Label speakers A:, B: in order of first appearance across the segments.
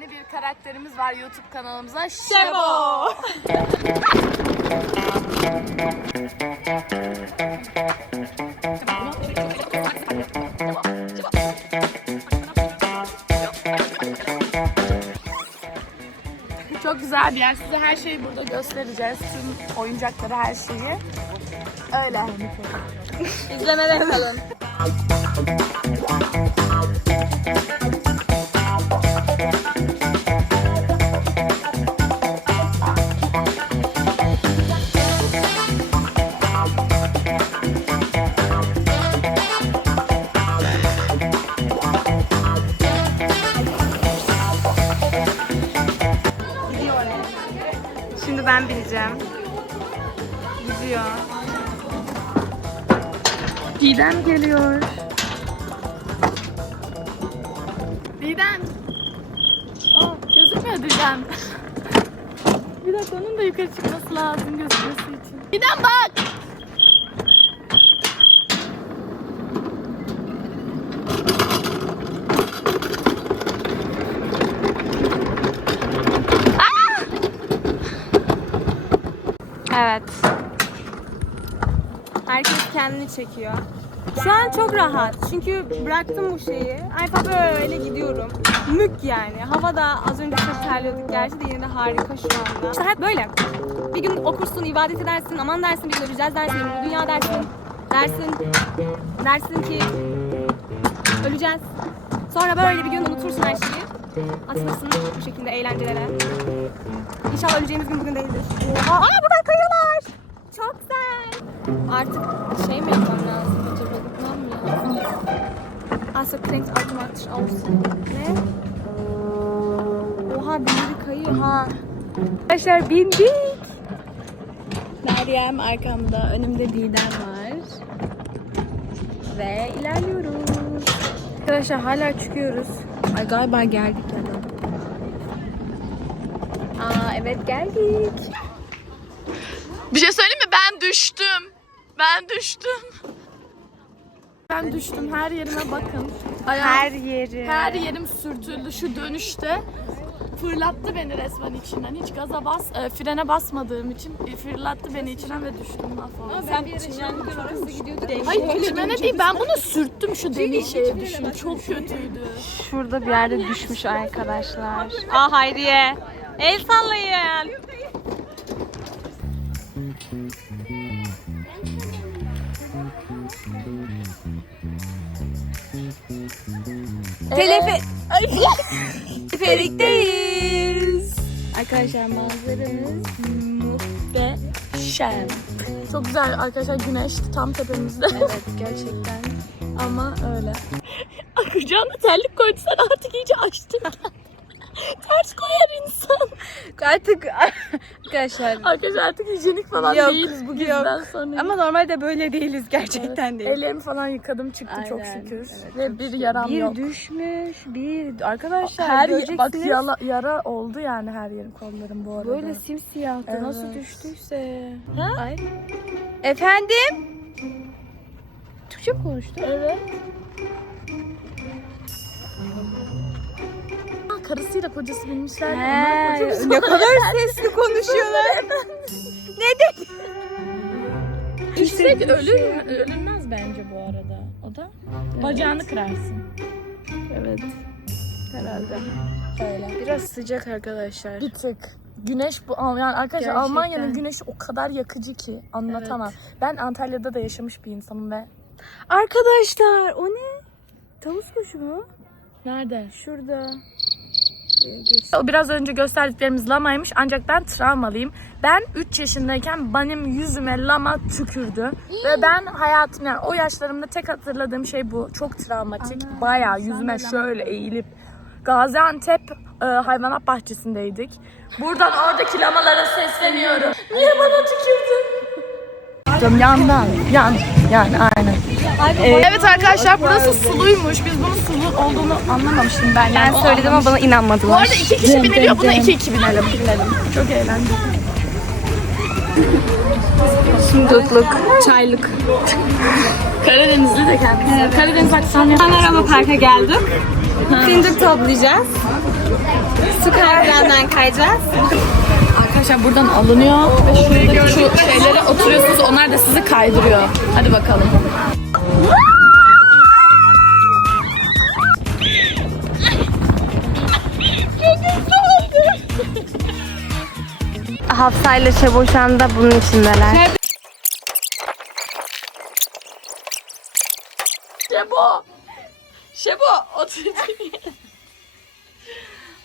A: yeni bir karakterimiz var YouTube kanalımıza.
B: Şebo.
A: Çok güzel bir yer. Size her şeyi burada göstereceğiz. Tüm oyuncakları, her şeyi. Öyle.
B: İzlemede kalın. ben bineceğim. Gidiyor.
A: Didem geliyor. Didem. Aa, gözükmüyor Didem. bir dakika onun da yukarı çıkması lazım gözükmesi için. Didem bak.
B: Evet. Herkes kendini çekiyor. Şu an çok rahat. Çünkü bıraktım bu şeyi. Alfa böyle gidiyorum. Mük yani. Hava da az önce çok terliyorduk gerçi de yine de harika şu anda. İşte hep böyle. Bir gün okursun, ibadet edersin, aman dersin, bir gün öleceğiz dersin, bir dünya dersin. Dersin, dersin ki öleceğiz. Sonra böyle bir gün unutursun her şeyi. Atılırsın bu şekilde eğlencelere. İnşallah öleceğimiz gün bugün değildir. Aa, buradan kayıyorlar. Artık şey mi yapmam lazım acaba? Gitmem mi lazım? Also klingt automatisch aus. Ne? Oha biri kayıyor ha. Arkadaşlar bindik. Meryem arkamda, önümde Didem var. Ve ilerliyoruz. Arkadaşlar hala çıkıyoruz. Ay galiba geldik ya. Aa evet geldik.
A: Bir şey söyleyeyim mi? Ben düştüm. Ben düştüm. Ben düştüm. Her yerime bakın. Ayağım,
B: Her
A: her,
B: yeri.
A: yerim sürtüldü şu dönüşte. Fırlattı beni resmen içinden. Hiç gaza bas, e, frene basmadığım için e, fırlattı beni içinden ve düştüm mahvoldum.
B: Sen bir çimenlikler arası gidiyorduk.
A: Hayır çimene değil ben bunu sürttüm şu demir şeye düşün. Çok kötüydü.
B: Şurada bir yerde düşmüş arkadaşlar. Aa Hayriye. El sallayın. Telefe... Teleferikteyiz. Arkadaşlar manzaramız muhteşem.
A: Çok güzel arkadaşlar güneş tam tepemizde.
B: Evet gerçekten.
A: Ama öyle. Kucağına terlik koydu sen artık iyice açtın. Ters koyar insan.
B: Artık arkadaşlar
A: Arkadaşlar artık hijyenik falan
B: Yok,
A: değiliz bu geziden sonra.
B: ama normalde böyle değiliz gerçekten değil.
A: Ellerimi falan yıkadım çıktı çok
B: Aynen,
A: şükür.
B: evet,
A: Ve bir yaram
B: bir
A: yok.
B: düşmüş, bir arkadaşlar
A: Her
B: göreceksiniz.
A: bak yala, yara oldu yani her yerim kollarım bu arada.
B: Böyle simsiyahtı nasıl
A: Evet.
B: düştüyse. Ay. Efendim? Türkçe mi konuştu?
A: Evet. Karısıyla kocası binmişler.
B: He, ne kadar sesli konuşuyorlar. ne dedi?
A: Düşsek ölür mü? Ölünmez bence bu arada. O da bacağını kırarsın.
B: Evet. Herhalde.
A: Öyle.
B: Biraz sıcak arkadaşlar.
A: Bir tık. Güneş bu yani arkadaşlar
B: Gerçekten.
A: Almanya'nın güneşi o kadar yakıcı ki anlatamam. Ben Antalya'da da yaşamış bir insanım ve
B: Arkadaşlar o ne? Tavus kuşu mu?
A: nerede?
B: Şurada.
A: O biraz önce gösterdiklerimiz lamaymış ancak ben travmalıyım. Ben 3 yaşındayken benim yüzüme lama tükürdü. Ve ben hayatım yani o yaşlarımda tek hatırladığım şey bu. Çok travmatik. Bayağı yüzüme şöyle eğilip Gaziantep e, hayvanat bahçesindeydik. Buradan oradaki lamalara sesleniyorum. Niye bana tükürdün? Yandan, yan, yani aynen. evet arkadaşlar burası suluymuş. Biz bunun sulu olduğunu anlamamıştım ben.
B: Ben
A: Yani o
B: söyledim ama bana
A: Bu
B: inanmadılar.
A: arada iki kişi biniliyor. Buna iki iki binelim. Binelim. Çok eğlenceli.
B: Sundukluk, çaylık.
A: Karadenizli de kendisi. Karadeniz aksanı
B: Panorama Park'a geldik. Fındık toplayacağız. Su kaydırandan kayacağız.
A: Arkadaşlar buradan alınıyor ve şuradaki şu şeylere oturuyorsunuz. Onlar da sizi kaydırıyor. Hadi bakalım.
B: Hafsa ile Şebo şu anda bunun içindeler.
A: Şebo. Şebo otur.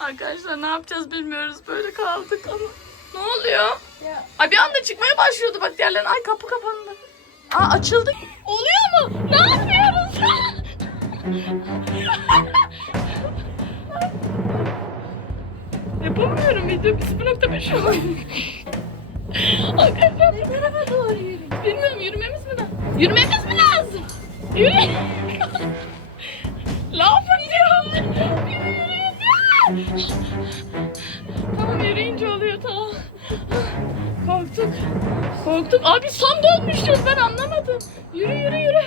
A: Arkadaşlar ne yapacağız bilmiyoruz. Böyle kaldık ama. Oluyor? Ay bir anda çıkmaya başlıyordu bak diğerlerin. Ay kapı kapandı. Aa açıldı. Oluyor mu? Ne yapıyoruz? Yapamıyorum video 0.5 oldu. Arkadaşlar ne tarafa doğru yürüyün? Bilmiyorum yürümemiz mi lazım? Yürümemiz mi lazım? Yürü. Laf diyor. tamam yürüyünce oluyor tamam. Korktuk. Korktuk. Abi son dönmüşüz ben anlamadım. Yürü yürü yürü.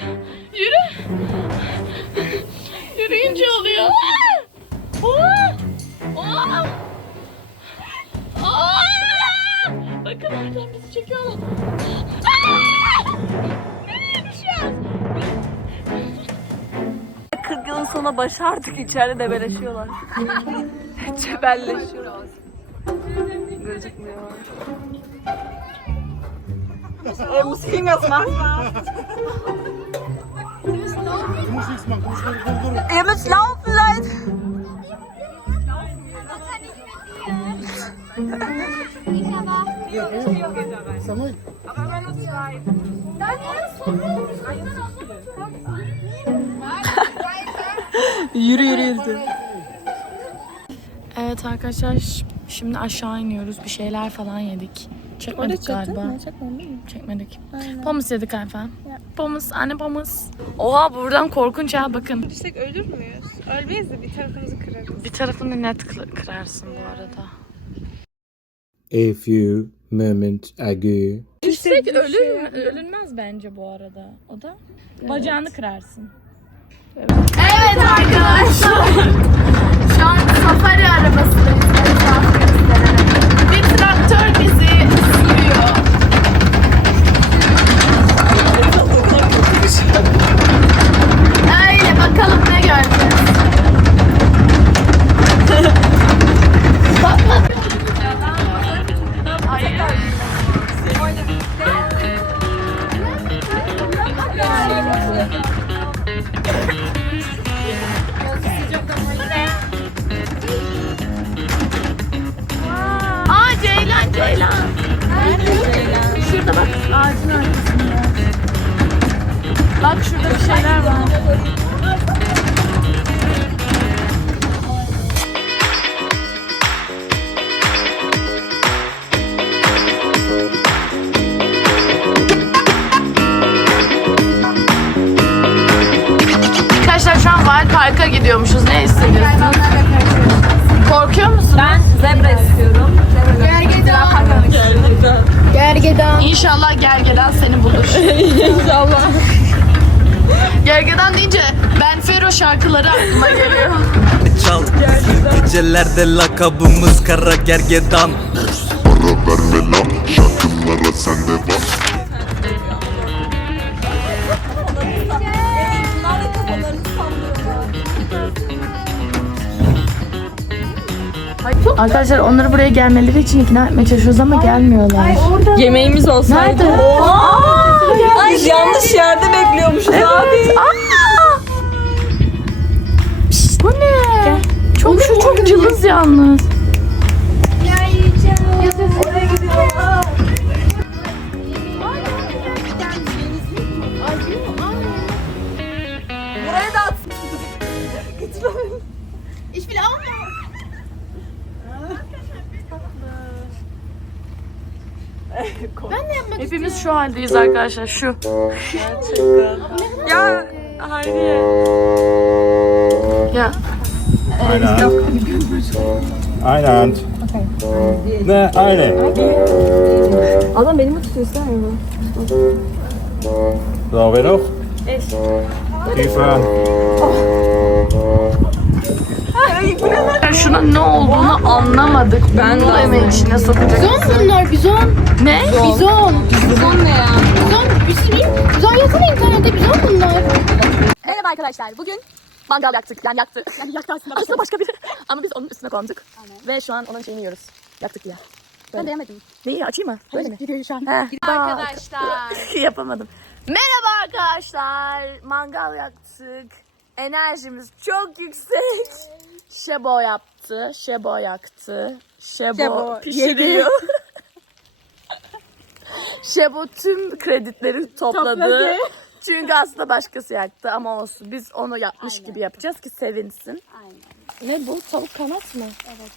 A: Yürü. Yürüyünce oluyor. Aa! Aa! Aa! Bakın oradan bizi çekiyorlar. Aa! 40 yılın sonunda başardık içeride debeleşiyorlar. Cebelleşiyorlar. Gözükmüyor.
C: Du musst nichts machen, du musst nur Ihr müsst laufen, Leute.
A: Yürü yürü yürü. Evet arkadaşlar şimdi aşağı iniyoruz. Bir şeyler falan yedik. Çekmedik galiba. Çekmedik. Pomus yedik galiba. Pomus, anne pomus. Oha buradan korkunç ha bakın.
B: Düşsek ölür müyüz? Ölmeyiz de bir tarafımızı kırarız.
A: Bir tarafını net kı- kırarsın bu arada.
D: A few moments ago.
A: Düşsek ölür mü? Ölünmez bence bu arada. O da bacağını kırarsın. Evet arkadaşlar. Şu an safari arabasındayız. Bir traktör bizi Öyle bakalım ne göreceğiz. Aa İnşallah gergedan seni bulur. İnşallah. gergedan deyince ben Fero şarkıları aklıma geliyor.
E: çal Gecelerde lakabımız kara gergedan
F: Para verme lan şarkılara sende var
A: Arkadaşlar onları buraya gelmeleri için ikna etmeye çalışıyoruz ama gelmiyorlar.
C: Yemeğimiz olsaydı.
A: Nerede?
C: Ay yanlış yerde bekliyormuşuz abi.
A: Bu ne? Çok şu çok cılız yalnız. Şu haldeyiz arkadaşlar şu.
B: Ya Hayriye.
A: Ya
D: Eine Hand. Ne, eine.
C: Adam beni mi tutuyorsun ya?
D: So, wer noch? Tiefer.
A: Arkadaşlar şunun ne olduğunu anlamadık. Ben de hemen içine sokacak.
G: Bizon bunlar bizon.
A: Ne?
G: Bizon.
B: Bizon ne ya?
G: Bizon bir sürü. Bizon yazsana internette bizon bunlar.
A: Merhaba arkadaşlar. Bugün mangal yaktık. Yani yaktı. Yani yaktı aslında. aslında başka biri. Ama biz onun üstüne konduk. Ve şu an onun şeyini yiyoruz. Yaktık ya.
G: Ben de yemedim.
A: Neyi açayım mı? Böyle mi?
G: Gidiyor şu an.
A: He.
B: Arkadaşlar.
A: Yapamadım. Merhaba arkadaşlar. Mangal yaktık. Enerjimiz çok yüksek. Şebo yaptı. Şebo yaktı. Şebo,
B: Şebo
A: pişiriyor. Şebo tüm kreditleri topladı.
B: Topladı.
A: Çünkü aslında başkası yaktı ama olsun. Biz onu yapmış gibi yapacağız ki sevinsin. Ne bu? Tavuk kanat mı? Evet.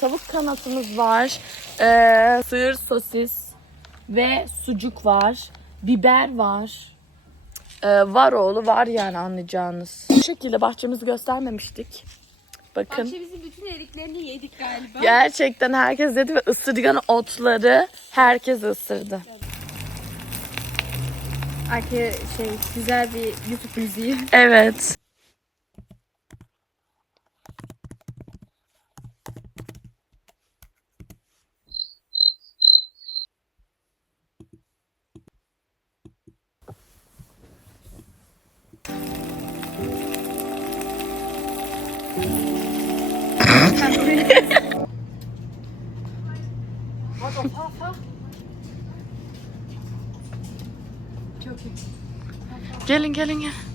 A: Tavuk kanatımız var. Ee, sığır sosis ve sucuk var. Biber var. Ee, var oğlu var yani anlayacağınız. Bu şekilde bahçemizi göstermemiştik. Bakın.
B: Bahçemizin bütün eriklerini yedik galiba.
A: Gerçekten herkes dedi ve ısırgan otları herkes ısırdı.
B: Arka şey güzel bir YouTube müziği.
A: Evet. Wat op 사? 저기. Gelin gelin ja.